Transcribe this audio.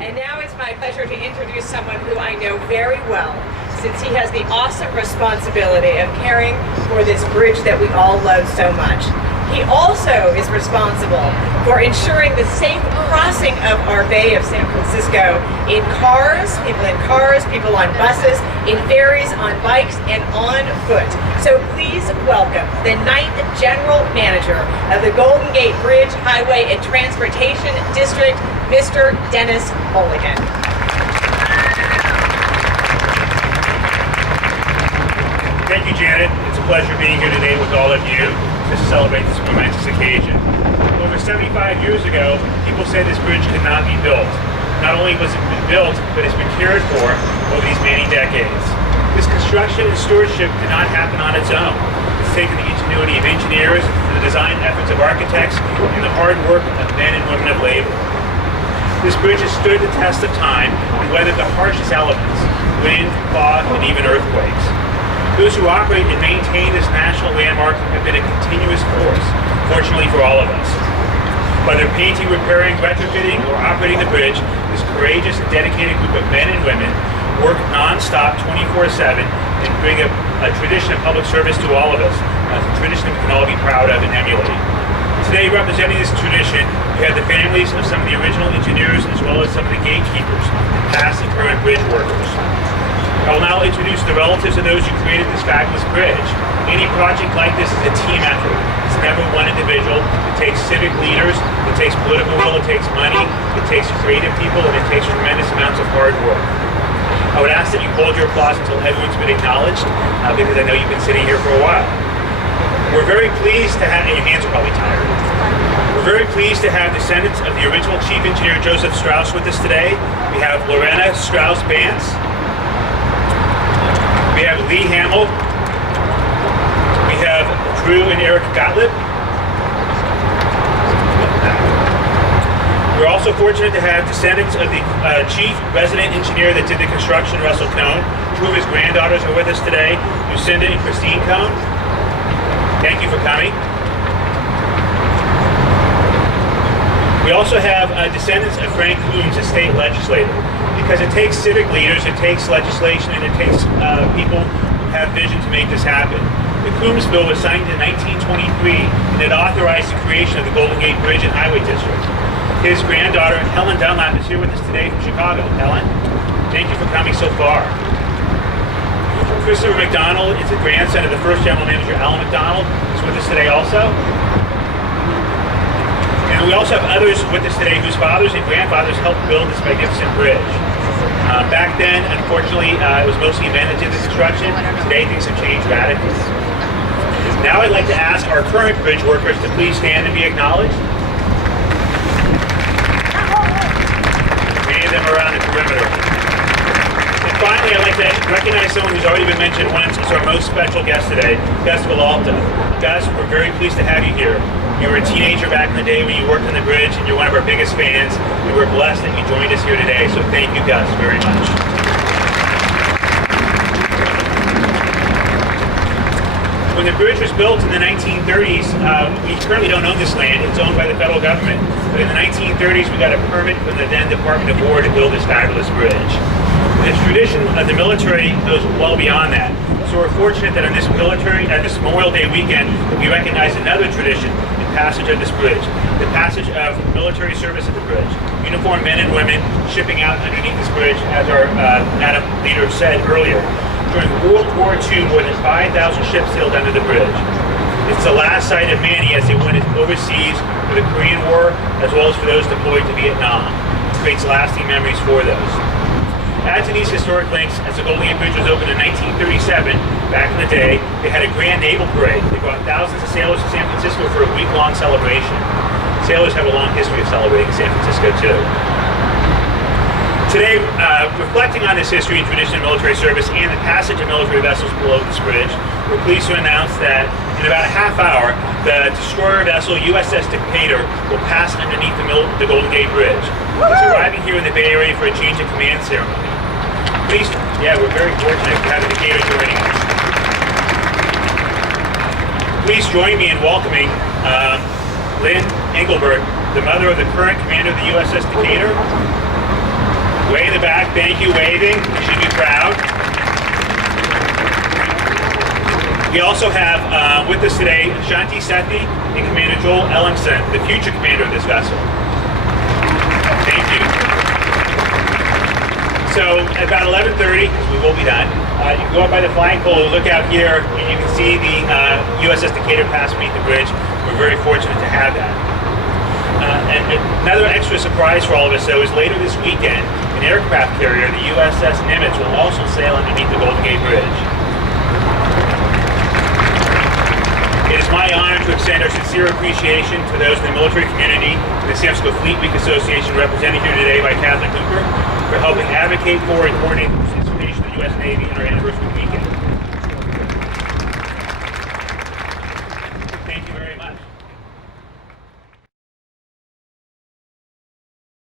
And now it's my pleasure to introduce someone who I know very well, since he has the awesome responsibility of caring for this bridge that we all love so much. He also is responsible for ensuring the safe crossing of our Bay of San Francisco in cars, people on buses, in ferries, on bikes, and on foot. So please welcome the 9th General Manager of the Golden Gate Bridge, Highway, and Transportation District, Mr. Dennis Mulligan. Thank you, Janet. It's a pleasure being here today with all of you to celebrate this momentous occasion. Over 75 years ago, people said this bridge could not be built. Not only was it built, but it's been cared for over these many decades. This construction and stewardship did not happen on its own. It's taken the ingenuity of engineers, the design efforts of architects, and the hard work of men and women of labor. This bridge has stood the test of time and weathered the harshest elements, wind, fog, and even earthquakes. Those who operate and maintain this national landmark have been a continuous force, fortunately for all of us. Whether painting, repairing, retrofitting, or operating the bridge, this courageous and dedicated group of men and women work non-stop 24/7 and bring a tradition of public service to all of us, a tradition that we can all be proud of and emulate. Today, representing this tradition, we have the families of some of the original engineers as well as some of the gatekeepers, past and current bridge workers. I will now introduce the relatives of those who created this fabulous bridge. Any project like this is a team effort. It's never one individual. It takes civic leaders, it takes political will, it takes money, it takes creative people, and it takes tremendous amounts of hard work. I would ask that you hold your applause until everyone's been acknowledged, because I know you've been sitting here for a while. We're very pleased to have, and your hands are probably tired. We're very pleased to have descendants of the original chief engineer Joseph Strauss with us today. We have Lorena Strauss-Bance. We have Lee Hamill. We have Drew and Eric Gottlieb. We're also fortunate to have descendants of the chief resident engineer that did the construction, Russell Cohn. Two of his granddaughters are with us today, Lucinda and Christine Cohn. Thank you for coming. We also have descendants of Frank Coombs, a state legislator. Because it takes civic leaders, it takes legislation, and it takes people who have vision to make this happen. The Coombs Bill was signed in 1923, and it authorized the creation of the Golden Gate Bridge and Highway District. His granddaughter, Helen Dunlap, is here with us today from Chicago. Helen, thank you for coming so far. Christopher McDonald is the grandson of the first general manager, Alan McDonald, who's with us today also. And we also have others with us today whose fathers and grandfathers helped build this magnificent bridge. Back then, unfortunately, it was mostly men that did the construction. Today, things have changed radically. Now I'd like to ask our current bridge workers to please stand and be acknowledged. Many of them are around the perimeter. And finally, I'd like to recognize someone who's already been mentioned once as our most special guest today, Gus Villalta. Gus, we're very pleased to have you here. You were a teenager back in the day when you worked on the bridge, and you're one of our biggest fans. And we're blessed that you joined us here today, so thank you, Gus, very much. When the bridge was built in the 1930s, we currently don't own this land. It's owned by the federal government. But in the 1930s, we got a permit from the then Department of War to build this fabulous bridge. The tradition of the military goes well beyond that. So we're fortunate that on this Memorial Day weekend, that we recognize another tradition, the passage of this bridge, the passage of military service at the bridge. Uniformed men and women shipping out underneath this bridge, as our Madam Leader said earlier. During World War II, more than 5,000 ships sailed under the bridge. It's the last sight of many as they went overseas for the Korean War, as well as for those deployed to Vietnam. It creates lasting memories for those. Add to these historic links, as the Golden Gate Bridge was opened in 1937, back in the day, they had a grand naval parade. They brought thousands of sailors to San Francisco for a week-long celebration. Sailors have a long history of celebrating San Francisco, too. Today, reflecting on this history and tradition of military service and the passage of military vessels below this bridge, we're pleased to announce that in about a half hour, the destroyer vessel USS Decatur will pass underneath the Golden Gate Bridge. It's arriving here in the Bay Area for a change of command ceremony. Please, we're very fortunate to have the Decatur joining us. Please join me in welcoming Lynn Engelberg, the mother of the current commander of the USS Decatur. Way in the back, thank you, waving. You should be proud. We also have with us today Shanti Sethi and Commander Joel Ellingson, the future commander of this vessel. Thank you. So at about 11:30, because we will be done, you can go up by the flying pole, look out here, and you can see the USS Decatur pass beneath the bridge. We're very fortunate to have that. And another extra surprise for all of us, though, is later this weekend, an aircraft carrier, the USS Nimitz, will also sail underneath the Golden Gate Bridge. It is my honor to extend our sincere appreciation to those in the military community and the San Francisco Fleet Week Association represented here today by Kathleen Cooper for helping advocate for and coordinate the participation of the U.S. Navy in our anniversary weekend.